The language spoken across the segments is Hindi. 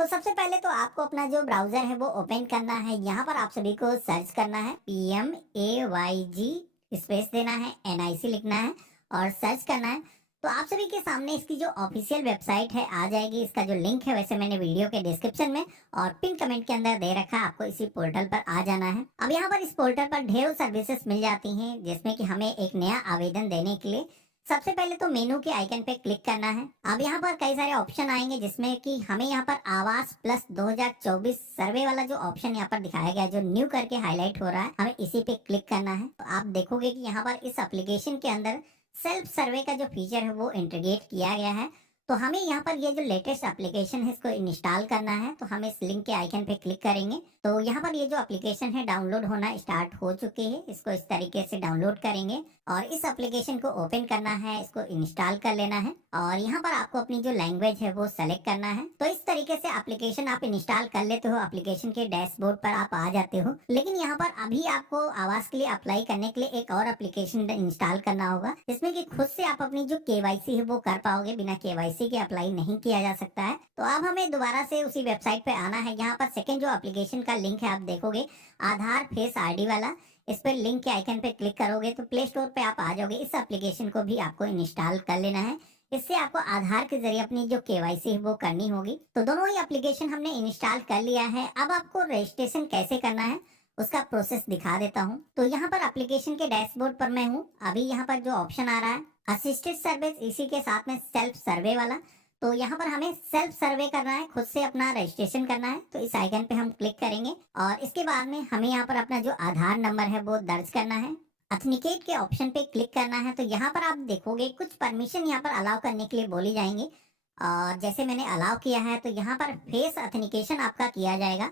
तो सबसे पहले तो आपको अपना जो ब्राउजर है वो ओपन करना है। यहाँ पर आप सभी को सर्च करना है, PMAYG स्पेस देना है, NIC लिखना है और सर्च करना है। तो आप सभी के सामने इसकी जो ऑफिशियल वेबसाइट है आ जाएगी। इसका जो लिंक है वैसे मैंने वीडियो के डिस्क्रिप्शन में और पिन कमेंट के अंदर दे रखा है, आपको इसी पोर्टल पर आ जाना है। अब यहाँ पर इस पोर्टल पर ढेरों सर्विसेज मिल जाती हैं, जिसमें कि हमें एक नया आवेदन देने के लिए सबसे पहले तो मेनू के आइकन पे क्लिक करना है। अब यहाँ पर कई सारे ऑप्शन आएंगे, जिसमें कि हमें यहाँ पर आवास प्लस 2024 सर्वे वाला जो ऑप्शन यहाँ पर दिखाया गया है, जो न्यू करके हाईलाइट हो रहा है, हमें इसी पे क्लिक करना है। तो आप देखोगे कि यहाँ पर इस एप्लीकेशन के अंदर सेल्फ सर्वे का जो फीचर है वो इंटीग्रेट किया गया है। तो हमें यहाँ पर ये जो लेटेस्ट एप्लीकेशन है इसको इंस्टॉल करना है। तो हम इस लिंक के आइकन पे क्लिक करेंगे तो यहाँ पर ये जो एप्लीकेशन है डाउनलोड होना स्टार्ट हो चुकी है। इसको इस तरीके से डाउनलोड करेंगे और इस एप्लीकेशन को ओपन करना है, इसको इंस्टॉल कर लेना है और यहाँ पर आपको अपनी जो लैंग्वेज है वो सेलेक्ट करना है। तो इस तरीके से एप्लीकेशन आप इंस्टॉल कर लेते हो, एप्लीकेशन के डैशबोर्ड पर आप आ जाते हो। लेकिन यहाँ पर अभी आपको आवास के लिए अप्लाई करने के लिए एक और एप्लीकेशन इंस्टॉल करना होगा, जिसमें कि खुद से आप अपनी जो KYC है वो कर पाओगे। बिना KYC के अप्लाई नहीं किया जा सकता है। तो अब हमें दोबारा से उसी वेबसाइट पे आना है। यहाँ पर सेकंड जो एप्लीकेशन का लिंक है आप देखोगे, आधार फेस ID वाला, इस पर लिंक के आइकन पे क्लिक करोगे तो प्ले स्टोर पे आप आ जाओगे। इस एप्लीकेशन को भी आपको इंस्टॉल कर लेना है। इससे आपको आधार के जरिए अपनी जो KYC है वो करनी होगी। तो दोनों ही एप्लीकेशन हमने इंस्टॉल कर लिया है। अब आपको रजिस्ट्रेशन कैसे करना है उसका प्रोसेस दिखा देता हूँ। तो यहाँ पर एप्लीकेशन के डैशबोर्ड पर मैं हूँ। अभी यहाँ पर जो ऑप्शन आ रहा है असिस्टेड सर्विस, इसी के साथ में सेल्फ सर्वे वाला, तो यहाँ पर हमें सेल्फ सर्वे करना है, खुद से अपना रजिस्ट्रेशन करना है। तो इस आइकन पे हम क्लिक करेंगे और इसके बाद में हमें यहाँ पर अपना जो आधार नंबर है वो दर्ज करना है। अथेंटिकेट के ऑप्शन पे क्लिक करना है। तो यहाँ पर आप देखोगे कुछ परमिशन यहाँ पर अलाउ करने के लिए बोली जाएंगी और जैसे मैंने अलाउ किया है तो यहाँ पर फेस अथेंटिकेशन आपका किया जाएगा।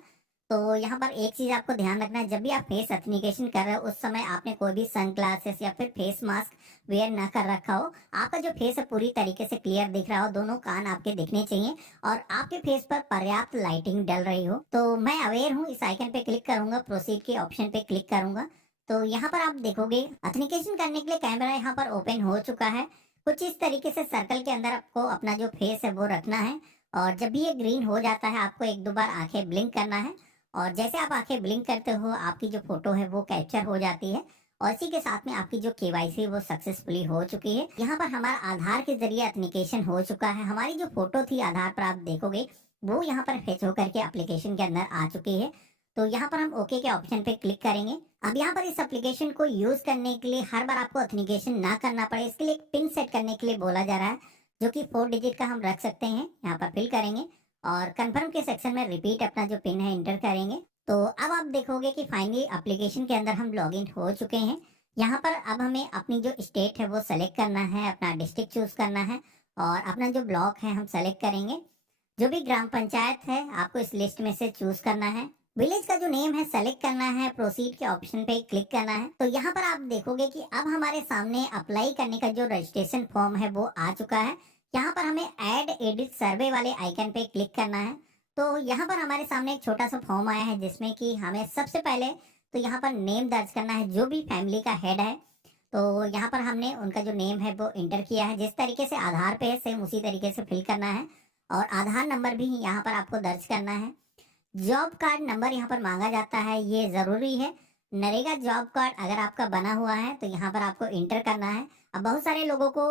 तो यहाँ पर एक चीज आपको ध्यान रखना है, जब भी आप फेस अथेंटिकेशन कर रहे हो उस समय आपने कोई भी सन ग्लासेस या फिर फेस मास्क वेयर ना कर रखा हो। आपका जो फेस है पूरी तरीके से क्लियर दिख रहा हो, दोनों कान आपके दिखने चाहिए और आपके फेस पर पर्याप्त लाइटिंग डल रही हो। तो मैं अवेयर हूँ, इस आइकन पे क्लिक करूंगा, प्रोसीड के ऑप्शन पे क्लिक करूंगा। तो यहाँ पर आप देखोगे अथेंटिकेशन करने के लिए कैमरा यहाँ पर ओपन हो चुका है। कुछ इस तरीके से सर्कल के अंदर आपको अपना जो फेस है वो रखना है और जब भी ये ग्रीन हो जाता है आपको एक दो बार आंखें ब्लिंक करना है और जैसे आप आंखें ब्लिंक करते हो आपकी जो फोटो है वो कैप्चर हो जाती है और इसी के साथ में आपकी जो KYC वो सक्सेसफुली हो चुकी है। यहाँ पर हमारा आधार के जरिए एप्लीकेशन हो चुका है। हमारी जो फोटो थी आधार पर आप देखोगे वो यहाँ पर फेच होकर के एप्लीकेशन के अंदर आ चुकी है। तो यहाँ पर हम ओके के ऑप्शन पे क्लिक करेंगे। अब यहाँ पर इस एप्लीकेशन को यूज करने के लिए हर बार आपको ऑथेंटिकेशन ना करना पड़े, इसके लिए एक पिन सेट करने के लिए बोला जा रहा है, जो कि 4 डिजिट का हम रख सकते हैं। यहाँ पर फिल करेंगे और कंफर्म के सेक्शन में रिपीट अपना जो पिन है इंटर करेंगे। तो अब आप देखोगे कि फाइनली एप्लीकेशन के अंदर हम लॉगिन हो चुके हैं। यहाँ पर अब हमें अपनी जो स्टेट है वो सेलेक्ट करना है, अपना डिस्ट्रिक्ट चूज करना है और अपना जो ब्लॉक है हम सेलेक्ट करेंगे। जो भी ग्राम पंचायत है आपको इस लिस्ट में से चूज करना है। विलेज का जो नेम है सेलेक्ट करना है, प्रोसीड के ऑप्शन पे क्लिक करना है। तो यहाँ पर आप देखोगे कि अब हमारे सामने अप्लाई करने का जो रजिस्ट्रेशन फॉर्म है वो आ चुका है। यहाँ पर हमें ऐड एडिट सर्वे वाले आइकन पे क्लिक करना है। तो यहाँ पर हमारे सामने एक छोटा सा फॉर्म आया है, जिसमें कि हमें सबसे पहले तो यहाँ पर नेम दर्ज करना है, जो भी फैमिली का हेड है। तो यहाँ पर हमने उनका जो नेम है वो इंटर किया है, जिस तरीके से आधार पे है सेम उसी तरीके से फिल करना है और आधार नंबर भी यहाँ पर आपको दर्ज करना है। जॉब कार्ड नंबर यहाँ पर मांगा जाता है, ये जरूरी है। नरेगा जॉब कार्ड अगर आपका बना हुआ है तो यहाँ पर आपको इंटर करना है। अब बहुत सारे लोगों को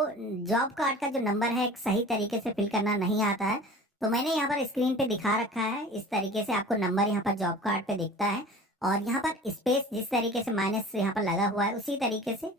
जॉब कार्ड का जो नंबर है एक सही तरीके से फिल करना नहीं आता है, तो मैंने यहाँ पर स्क्रीन पे दिखा रखा है। इस तरीके से आपको नंबर यहाँ पर जॉब कार्ड पे दिखता है और यहाँ पर स्पेस जिस तरीके से माइनस यहाँ पर लगा हुआ है उसी तरीके से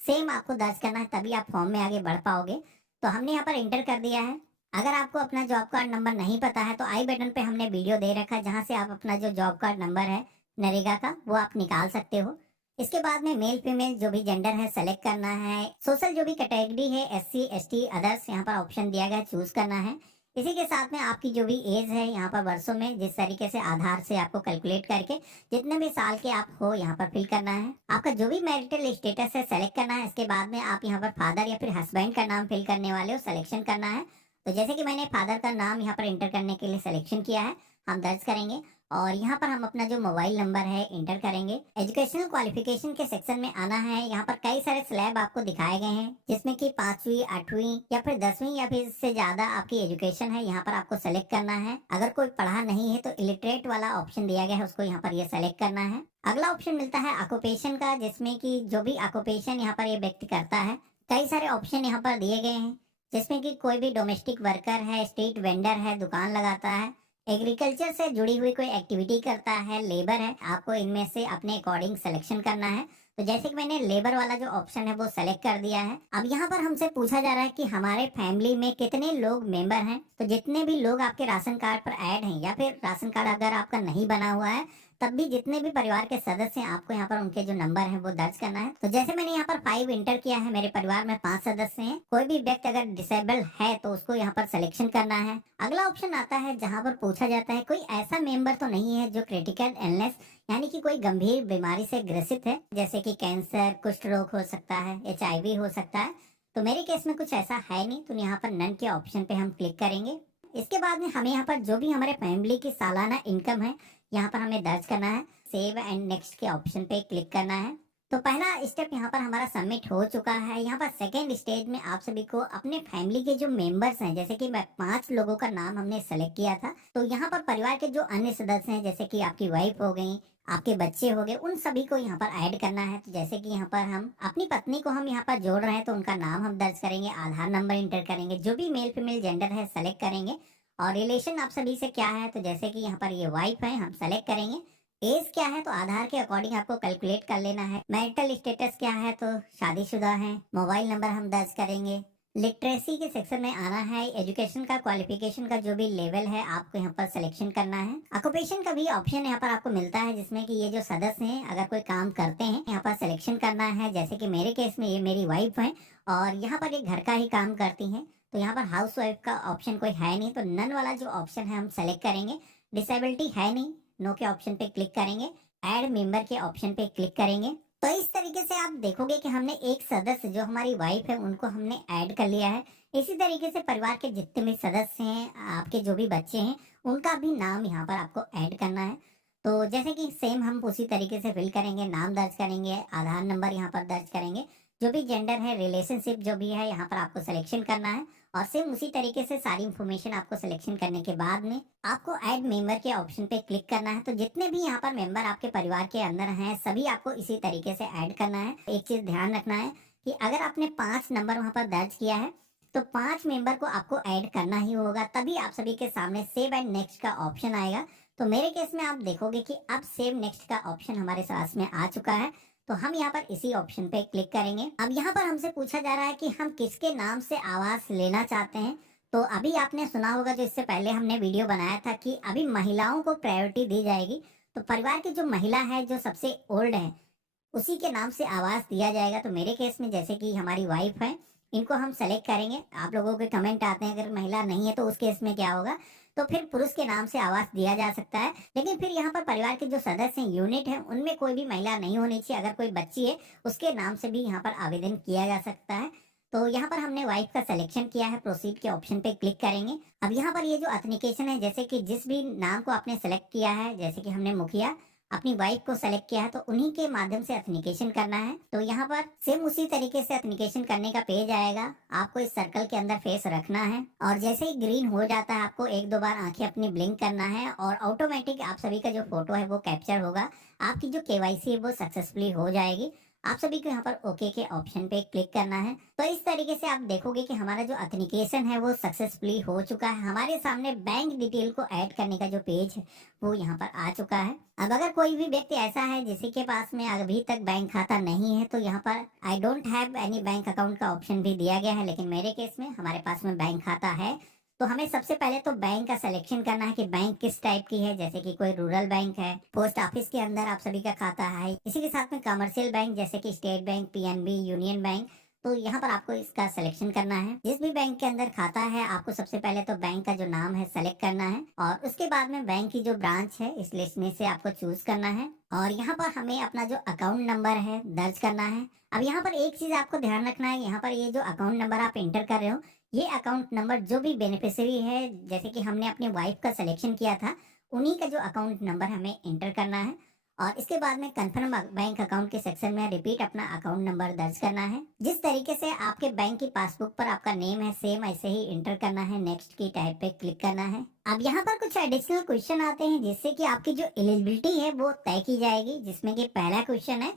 सेम आपको दर्ज करना है, तभी आप फॉर्म में आगे बढ़ पाओगे। तो हमने यहाँ पर इंटर कर दिया है। अगर आपको अपना जॉब कार्ड नंबर नहीं पता है तो आई बटन पे हमने वीडियो दे रखा है, जहाँ से आप अपना जो जॉब कार्ड नंबर है नरेगा का वो आप निकाल सकते हो। इसके बाद में मेल फीमेल जो भी जेंडर है सेलेक्ट करना है। सोशल जो भी कैटेगरी है SC ST अदर्स यहाँ पर ऑप्शन दिया गया चूज करना है। इसी के साथ में आपकी जो भी एज है यहाँ पर वर्षों में जिस तरीके से आधार से आपको कैलकुलेट करके जितने भी साल के आप हो यहाँ पर फिल करना है। आपका जो भी मैरिटल स्टेटस है सेलेक्ट करना है। इसके बाद में आप यहाँ पर फादर या फिर हस्बैंड का नाम फिल करने वाले हो, सिलेक्शन करना है। तो जैसे कि मैंने फादर का नाम यहाँ पर इंटर करने के लिए सिलेक्शन किया है, हम दर्ज करेंगे और यहाँ पर हम अपना जो मोबाइल नंबर है इंटर करेंगे। एजुकेशनल क्वालिफिकेशन के सेक्शन में आना है। यहाँ पर कई सारे स्लैब आपको दिखाए गए हैं जिसमें कि 5वीं 8वीं या फिर 10वीं या फिर इससे ज्यादा आपकी एजुकेशन है, यहाँ पर आपको सेलेक्ट करना है। अगर कोई पढ़ा नहीं है तो इलिटरेट वाला ऑप्शन दिया गया है, उसको यहाँ पर ये सेलेक्ट करना है। अगला ऑप्शन मिलता है ऑक्यूपेशन का, जिसमें कि जो भी ऑक्यूपेशन यहाँ पर ये व्यक्ति करता है, कई सारे ऑप्शन यहाँ पर दिए गए हैं जिसमें कि कोई भी डोमेस्टिक वर्कर है, स्ट्रीट वेंडर है, दुकान लगाता है, एग्रीकल्चर से जुड़ी हुई कोई एक्टिविटी करता है, लेबर है। आपको इनमें से अपने अकॉर्डिंग सिलेक्शन करना है। तो जैसे कि मैंने लेबर वाला जो ऑप्शन है वो सेलेक्ट कर दिया है। अब यहाँ पर हमसे पूछा जा रहा है कि हमारे फैमिली में कितने लोग मेंबर हैं। तो जितने भी लोग आपके राशन कार्ड पर ऐड हैं या फिर राशन कार्ड अगर आपका नहीं बना हुआ है तब भी जितने भी परिवार के सदस्य हैं आपको यहाँ पर उनके जो नंबर है वो दर्ज करना है। तो जैसे मैंने यहाँ पर 5 इंटर किया है, मेरे परिवार में 5 सदस्य हैं। कोई भी व्यक्ति अगर डिसेबल है तो उसको यहाँ पर सिलेक्शन करना है। अगला ऑप्शन आता है जहाँ पर पूछा जाता है कोई ऐसा मेंबर तो नहीं है जो क्रिटिकल इलनेस यानी कि कोई गंभीर बीमारी से ग्रसित है, जैसे कि कैंसर, कुष्ठ रोग हो सकता है, HIV हो सकता है। तो मेरे केस में कुछ ऐसा है नहीं, तो यहाँ पर नन के ऑप्शन पे हम क्लिक करेंगे। इसके बाद में हमें यहाँ पर जो भी हमारे फैमिली की सालाना इनकम है यहाँ पर हमें दर्ज करना है। सेव एंड नेक्स्ट के ऑप्शन पे क्लिक करना है। तो पहला स्टेप यहाँ पर हमारा सबमिट हो चुका है। यहाँ पर सेकेंड स्टेज में आप सभी को अपने फैमिली के जो मेंबर्स हैं, जैसे कि 5 लोगों का नाम हमने सेलेक्ट किया था, तो यहाँ पर परिवार के जो अन्य सदस्य हैं जैसे कि आपकी वाइफ हो गई, आपके बच्चे हो गए, उन सभी को यहाँ पर ऐड करना है। तो जैसे कि यहाँ पर हम अपनी पत्नी को हम यहाँ पर जोड़ रहे हैं तो उनका नाम हम दर्ज करेंगे, आधार नंबर इंटर करेंगे, जो भी मेल फीमेल जेंडर है सेलेक्ट करेंगे और रिलेशन आप सभी से क्या है। तो जैसे कि यहाँ पर ये वाइफ है, हम सेलेक्ट करेंगे। एज क्या है तो आधार के अकॉर्डिंग आपको कैलकुलेट कर लेना है। मैरिटल स्टेटस क्या है तो शादीशुदा है। मोबाइल नंबर हम दर्ज करेंगे। लिटरेसी के सेक्शन में आना है। एजुकेशन का, क्वालिफिकेशन का जो भी लेवल है आपको यहाँ पर सिलेक्शन करना है। ऑक्यूपेशन का भी ऑप्शन यहाँ पर आपको मिलता है जिसमें कि ये जो सदस्य हैं अगर कोई काम करते हैं यहाँ पर सिलेक्शन करना है। जैसे कि मेरे केस में ये मेरी वाइफ है और यहाँ पर ये घर का ही काम करती हैं, तो यहाँ पर हाउस वाइफ का ऑप्शन कोई है नहीं, तो नन वाला जो ऑप्शन है हम सेलेक्ट करेंगे। डिसेबिलिटी है नहीं, नो के ऑप्शन पे क्लिक करेंगे। ऐड मेंबर के ऑप्शन पे क्लिक करेंगे। तो इस तरीके से आप देखोगे कि हमने एक सदस्य जो हमारी वाइफ है उनको हमने ऐड कर लिया है। इसी तरीके से परिवार के जितने भी सदस्य हैं, आपके जो भी बच्चे हैं, उनका भी नाम यहाँ पर आपको ऐड करना है। तो जैसे कि सेम हम उसी तरीके से फिल करेंगे, नाम दर्ज करेंगे, आधार नंबर यहाँ पर दर्ज करेंगे, जो भी जेंडर है, रिलेशनशिप जो भी है यहाँ पर आपको सिलेक्शन करना है और सेम उसी तरीके से सारी इंफॉर्मेशन आपको सिलेक्शन करने के बाद में आपको ऐड मेंबर के ऑप्शन पे क्लिक करना है। तो जितने भी यहाँ पर मेंबर आपके परिवार के अंदर हैं सभी आपको इसी तरीके से ऐड करना है। एक चीज ध्यान रखना है कि अगर आपने 5 नंबर वहाँ पर दर्ज किया है तो 5 मेंबर को आपको ऐड करना ही होगा, तभी आप सभी के सामने सेव एंड नेक्स्ट का ऑप्शन आएगा। तो मेरे केस में आप देखोगे कि अब सेव नेक्स्ट का ऑप्शन हमारे पास में आ चुका है, तो हम यहाँ पर इसी ऑप्शन पे क्लिक करेंगे। अब यहाँ पर हमसे पूछा जा रहा है कि हम किसके नाम से आवास लेना चाहते हैं। तो अभी आपने सुना होगा जो इससे पहले हमने वीडियो बनाया था कि अभी महिलाओं को प्रायोरिटी दी जाएगी। तो परिवार की जो महिला है जो सबसे ओल्ड है उसी के नाम से आवास दिया जाएगा। तो मेरे केस में जैसे कि हमारी वाइफ है, इनको हम सेलेक्ट करेंगे। आप लोगों के कमेंट आते हैं अगर महिला नहीं है तो उस केस में क्या होगा, तो फिर पुरुष के नाम से आवास दिया जा सकता है। लेकिन फिर यहाँ पर परिवार के जो सदस्य हैं, यूनिट है, उनमें कोई भी महिला नहीं होनी चाहिए। अगर कोई बच्ची है उसके नाम से भी यहाँ पर आवेदन किया जा सकता है। तो यहाँ पर हमने वाइफ का सिलेक्शन किया है, प्रोसीड के ऑप्शन पे क्लिक करेंगे। अब यहाँ पर ये जो ऑथेंटिकेशन है, जैसे कि जिस भी नाम को आपने सेलेक्ट किया है, जैसे कि हमने मुखिया अपनी वाइफ को सेलेक्ट किया है तो उन्हीं के माध्यम से ऑथेंटिकेशन करना है। तो यहाँ पर सेम उसी तरीके से ऑथेंटिकेशन करने का पेज आएगा। आपको इस सर्कल के अंदर फेस रखना है और जैसे ही ग्रीन हो जाता है आपको 1-2 बार आंखें अपनी ब्लिंक करना है और ऑटोमेटिक आप सभी का जो फोटो है वो कैप्चर होगा। आपकी जो केवाईसी है वो सक्सेसफुली हो जाएगी। आप सभी को यहाँ पर ओके के ऑप्शन पे क्लिक करना है। तो इस तरीके से आप देखोगे कि हमारा जो ऑथेंटिकेशन है वो सक्सेसफुली हो चुका है। हमारे सामने बैंक डिटेल को ऐड करने का जो पेज है वो यहाँ पर आ चुका है। अब अगर कोई भी व्यक्ति ऐसा है जिसके के पास में अभी तक बैंक खाता नहीं है तो यहाँ पर I don't have any bank account का ऑप्शन भी दिया गया है, लेकिन मेरे केस में हमारे पास में बैंक खाता है। तो हमें सबसे पहले तो बैंक का सिलेक्शन करना है कि बैंक किस टाइप की है, जैसे कि कोई रूरल बैंक है, पोस्ट ऑफिस के अंदर आप सभी का खाता है, इसी के साथ में कमर्शियल बैंक जैसे कि state bank, PNB, union bank. तो यहाँ पर आपको इसका सिलेक्शन करना है। जिस भी बैंक के अंदर खाता है आपको सबसे पहले तो बैंक का जो नाम है सेलेक्ट करना है और उसके बाद में बैंक की जो ब्रांच है इस लिस्ट में से आपको चूज करना है और यहाँ पर हमें अपना जो अकाउंट नंबर है दर्ज करना है। अब यहाँ पर एक चीज आपको ध्यान रखना है, यहाँ पर ये जो अकाउंट नंबर आप एंटर कर रहे हो ये अकाउंट नंबर जो भी बेनिफिशियरी है, जैसे कि हमने अपनी वाइफ का सिलेक्शन किया था उन्हीं का जो अकाउंट नंबर हमें एंटर करना है और इसके बाद में कंफर्म बैंक अकाउंट के सेक्शन में रिपीट अपना अकाउंट नंबर दर्ज करना है। जिस तरीके से आपके बैंक की पासबुक पर आपका नेम है सेम ऐसे ही एंटर करना है। नेक्स्ट की टाइप पे क्लिक करना है। अब यहाँ पर कुछ एडिशनल क्वेश्चन आते हैं जिससे कि आपकी जो एलिजिबिलिटी है वो तय की जाएगी, जिसमें कि पहला क्वेश्चन है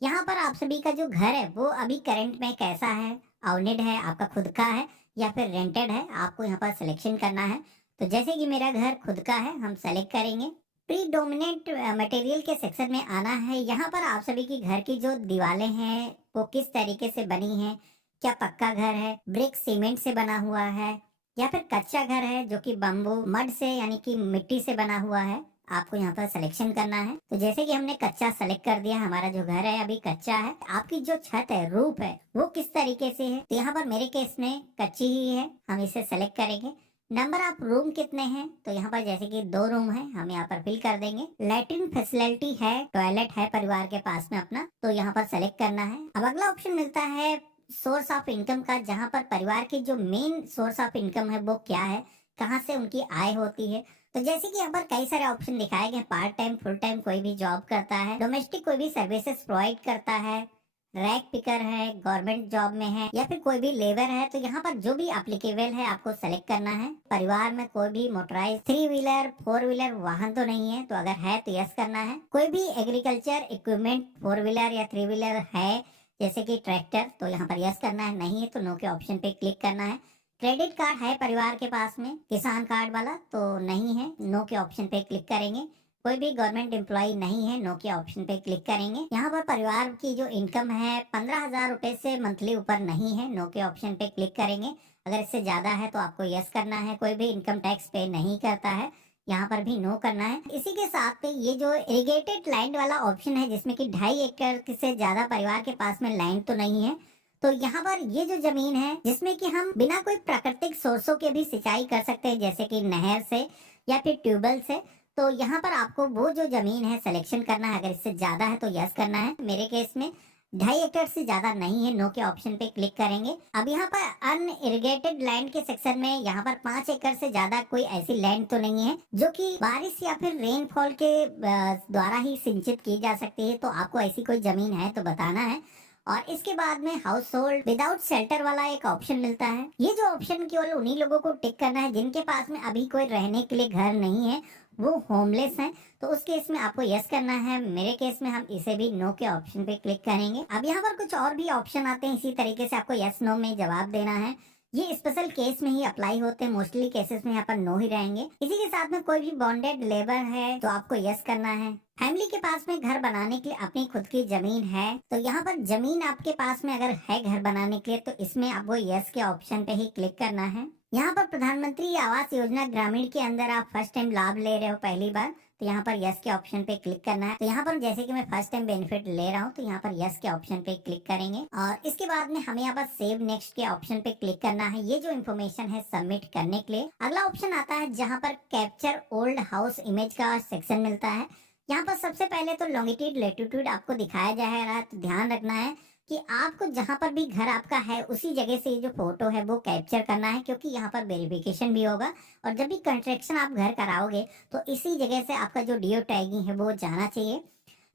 यहाँ पर आप सभी का जो घर है वो अभी करंट में कैसा है, ओनेड है, आपका खुद का है या फिर रेंटेड है, आपको यहाँ पर सिलेक्शन करना है। तो जैसे कि मेरा घर खुद का है, हम सेलेक्ट करेंगे। प्रीडोमिनेंट मटेरियल के सेक्शन में आना है। यहाँ पर आप सभी की घर की जो दीवारें हैं वो किस तरीके से बनी है, क्या पक्का घर है, ब्रिक सीमेंट से बना हुआ है या फिर कच्चा घर है जो कि बम्बू मड से यानी कि मिट्टी से बना हुआ है, आपको यहाँ पर सिलेक्शन करना है। तो जैसे कि हमने कच्चा सेलेक्ट कर दिया, हमारा जो घर है अभी कच्चा है। आपकी जो छत है, रूफ है, वो किस तरीके से है, तो यहाँ पर मेरे केस में कच्ची ही है, हम इसे सेलेक्ट करेंगे। नंबर ऑफ रूम कितने हैं, तो यहाँ पर जैसे कि 2 रूम है, हम यहाँ पर फिल कर देंगे। लैट्रिन फैसिलिटी है, टॉयलेट है परिवार के पास में अपना, तो यहाँ पर सेलेक्ट करना है। अब अगला ऑप्शन मिलता है सोर्स ऑफ इनकम का, जहाँ पर परिवार की जो मेन सोर्स ऑफ इनकम है वो क्या है, कहाँ से उनकी आय होती है। तो जैसे कि यहाँ पर कई सारे ऑप्शन दिखाए गए, पार्ट टाइम, फुल टाइम, कोई भी जॉब करता है, डोमेस्टिक कोई भी सर्विसेज प्रोवाइड करता है, रैक पिकर है, गवर्नमेंट जॉब में है या फिर कोई भी लेबर है। तो यहाँ पर जो भी एप्लीकेबल है आपको सेलेक्ट करना है। परिवार में कोई भी मोटराइज 3 व्हीलर 4 व्हीलर वाहन तो नहीं है, तो अगर है तो यस करना है। कोई भी एग्रीकल्चर इक्विपमेंट 4 व्हीलर या 3 व्हीलर है जैसे कि ट्रैक्टर, तो यहाँ पर यस करना है। नहीं है तो नो के ऑप्शन पे क्लिक करना है। क्रेडिट कार्ड है परिवार के पास में, किसान कार्ड वाला, तो नहीं है, नो के ऑप्शन पे क्लिक करेंगे। कोई भी गवर्नमेंट एम्प्लॉय नहीं है, नो के ऑप्शन पे क्लिक करेंगे। यहाँ पर परिवार की जो इनकम है 15,000 रुपए से मंथली ऊपर नहीं है, नो के ऑप्शन पे क्लिक करेंगे। अगर इससे ज्यादा है तो आपको यस करना है। कोई भी इनकम टैक्स पे नहीं करता है, यहाँ पर भी नो करना है। इसी के साथ में ये जो इरिगेटेड लैंड वाला ऑप्शन है जिसमें कि 2.5 एकड़ से ज्यादा परिवार के पास में लैंड तो नहीं है, तो यहाँ पर ये जो जमीन है जिसमें कि हम बिना कोई प्राकृतिक सोर्सों के भी सिंचाई कर सकते हैं जैसे कि नहर से या फिर ट्यूबवेल से, तो यहाँ पर आपको वो जो जमीन है सिलेक्शन करना है। अगर इससे ज्यादा है तो यस करना है। मेरे केस में 2.5 एकड़ से ज्यादा नहीं है, नो के ऑप्शन पे क्लिक करेंगे। अब यहाँ पर अनइरिगेटेड लैंड के सेक्शन में यहाँ पर 5 एकड़ से ज्यादा कोई ऐसी लैंड तो नहीं है जो कि बारिश या फिर रेनफॉल के द्वारा ही सिंचित की जा सकती है, तो आपको ऐसी कोई जमीन है तो बताना है। और इसके बाद में हाउस होल्ड विदाउट शेल्टर वाला एक ऑप्शन मिलता है। ये जो ऑप्शन केवल उन्हीं लोगों को टिक करना है जिनके पास में अभी कोई रहने के लिए घर नहीं है, वो होमलेस हैं, तो उस केस में आपको यस करना है। मेरे केस में हम इसे भी नो के ऑप्शन पे क्लिक करेंगे। अब यहाँ पर कुछ और भी ऑप्शन आते हैं, इसी तरीके से आपको यस नो में जवाब देना है। ये स्पेशल केस में ही अप्लाई होते हैं, मोस्टली केसेस में यहाँ पर नो ही रहेंगे। इसी के साथ में कोई भी बॉन्डेड लेबर है तो आपको यस करना है। फैमिली के पास में घर बनाने के लिए अपनी खुद की जमीन है, तो यहाँ पर जमीन आपके पास में अगर है घर बनाने के लिए तो इसमें आपको यस के ऑप्शन पे ही क्लिक करना है। यहाँ पर प्रधानमंत्री आवास योजना ग्रामीण के अंदर आप फर्स्ट टाइम लाभ ले रहे हो पहली बार, तो यहाँ पर यस के ऑप्शन पे क्लिक करना है। तो यहाँ पर जैसे कि मैं फर्स्ट टाइम बेनिफिट ले रहा हूँ तो यहाँ पर यस के ऑप्शन पे क्लिक करेंगे और इसके बाद में हमें यहाँ पर सेव नेक्स्ट के ऑप्शन पे क्लिक करना है। ये जो इन्फॉर्मेशन है सबमिट करने के लिए अगला ऑप्शन आता है जहाँ पर कैप्चर ओल्ड हाउस इमेज का सेक्शन मिलता है। यहाँ पर सबसे पहले तो लॉन्गिट्यूड लेटीट्यूड आपको दिखाया जा रहा है, तो ध्यान रखना है कि आपको जहाँ पर भी घर आपका है उसी जगह से जो फोटो है वो कैप्चर करना है, क्योंकि यहाँ पर वेरिफिकेशन भी होगा और जब भी कंस्ट्रक्शन आप घर कराओगे तो इसी जगह से आपका जो जियो टैगिंग है वो जाना चाहिए।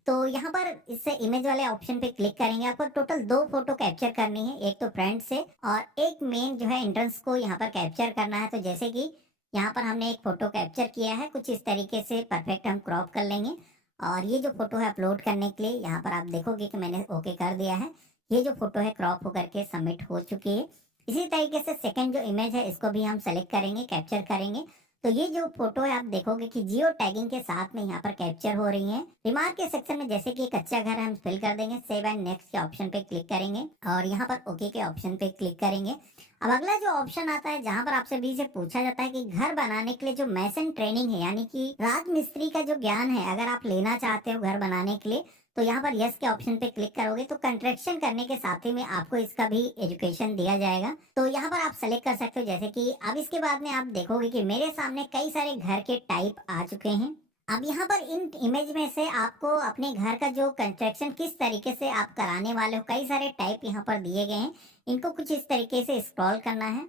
तो यहाँ पर इससे इमेज वाले ऑप्शन पे क्लिक करेंगे। आपको टोटल 2 फोटो कैप्चर करनी है, एक तो फ्रंट से और एक मेन जो है एंट्रेंस को यहाँ पर कैप्चर करना है। तो जैसे कि यहाँ पर हमने एक फोटो कैप्चर किया है, कुछ इस तरीके से परफेक्ट हम क्रॉप कर लेंगे और ये जो फोटो है अपलोड करने के लिए यहाँ पर आप देखोगे कि मैंने ओके कर दिया है। ये जो फोटो है क्रॉप होकर के सबमिट हो चुकी है। इसी तरीके से सेकंड जो इमेज है इसको भी हम सेलेक्ट करेंगे, कैप्चर करेंगे। तो ये जो फोटो है आप देखोगे कि जियो टैगिंग के साथ में यहाँ पर कैप्चर हो रही है। रिमार्क के सेक्शन में जैसे कि कच्चा घर है हम फिल कर देंगे, सेव एंड नेक्स्ट के ऑप्शन पे क्लिक करेंगे और यहाँ पर ओके के ऑप्शन पे क्लिक करेंगे। अब अगला जो ऑप्शन आता है जहाँ पर आपसे भी से पूछा जाता है कि घर बनाने के लिए जो मैसन ट्रेनिंग है यानी कि राजमिस्त्री का जो ज्ञान है अगर आप लेना चाहते हो घर बनाने के लिए, तो यहाँ पर यस के ऑप्शन पे क्लिक करोगे तो कंस्ट्रक्शन करने के साथ ही में आपको इसका भी एजुकेशन दिया जाएगा। तो यहाँ पर आप सेलेक्ट कर सकते हो। जैसे कि अब इसके बाद में आप देखोगे कि मेरे सामने कई सारे घर के टाइप आ चुके हैं। अब यहाँ पर इन इमेज में से आपको अपने घर का जो कंस्ट्रक्शन किस तरीके से आप कराने वाले हो, कई सारे टाइप यहाँ पर दिए गए हैं। इनको कुछ इस तरीके से स्क्रॉल करना है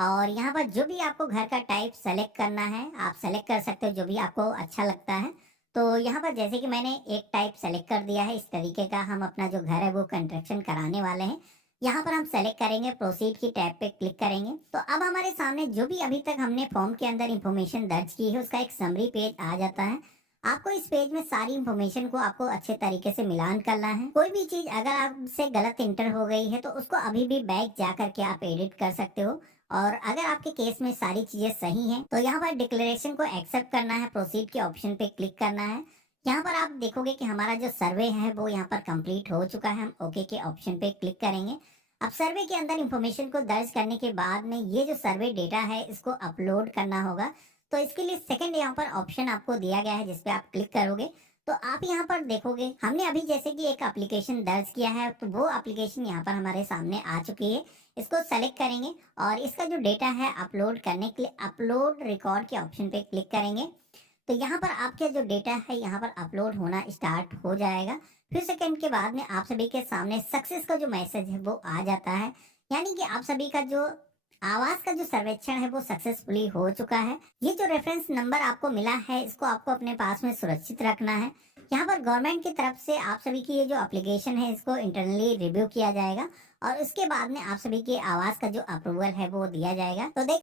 और यहाँ पर जो भी आपको घर का टाइप सेलेक्ट करना है आप सेलेक्ट कर सकते हो, जो भी आपको अच्छा लगता है। तो यहाँ पर जैसे कि मैंने एक टाइप सेलेक्ट कर दिया है, इस तरीके का हम अपना जो घर है वो कंस्ट्रक्शन कराने वाले हैं। यहाँ पर हम सेलेक्ट करेंगे, प्रोसीड की टैब पे क्लिक करेंगे। तो अब हमारे सामने जो भी अभी तक हमने फॉर्म के अंदर इंफॉर्मेशन दर्ज की है उसका एक समरी पेज आ जाता है। आपको इस पेज में सारी इंफॉर्मेशन को आपको अच्छे तरीके से मिलान करना है। कोई भी चीज अगर आपसे गलत इंटर हो गई है तो उसको अभी भी बैक जा करके आप एडिट कर सकते हो। और अगर आपके केस में सारी चीजें सही हैं तो यहाँ पर डिक्लेरेशन को एक्सेप्ट करना है, प्रोसीड के ऑप्शन पे क्लिक करना है। यहाँ पर आप देखोगे कि हमारा जो सर्वे है वो यहाँ पर कंप्लीट हो चुका है। हम ओके के ऑप्शन पे क्लिक करेंगे। अब सर्वे के अंदर इंफॉर्मेशन को दर्ज करने के बाद में ये जो सर्वे डेटा है इसको अपलोड करना होगा। तो इसके लिए सेकंड यहाँ पर ऑप्शन आपको दिया गया है जिस पे आप क्लिक करोगे तो आप यहाँ पर देखोगे हमने अभी जैसे कि एक एप्लीकेशन दर्ज किया है तो वो एप्लीकेशन यहाँ पर हमारे सामने आ चुकी है। इसको सेलेक्ट करेंगे और इसका जो डेटा है अपलोड करने के लिए अपलोड रिकॉर्ड के ऑप्शन पे क्लिक करेंगे। तो यहाँ पर आपके जो डेटा है यहाँ पर अपलोड होना स्टार्ट हो जाएगा। फिर सेकंड के बाद में आप सभी के सामने सक्सेस का जो मैसेज है वो आ जाता है, यानी कि आप सभी का जो आवास का जो सर्वेक्षण है वो सक्सेसफुली हो चुका है। ये जो रेफरेंस नंबर आपको मिला है इसको आपको अपने पास में सुरक्षित रखना है। यहाँ पर गवर्नमेंट की तरफ से आप सभी की ये जो एप्लीकेशन है इसको इंटरनली रिव्यू किया जाएगा और उसके बाद में आप सभी के आवास का जो अप्रूवल है वो दिया जाएगा। तो देख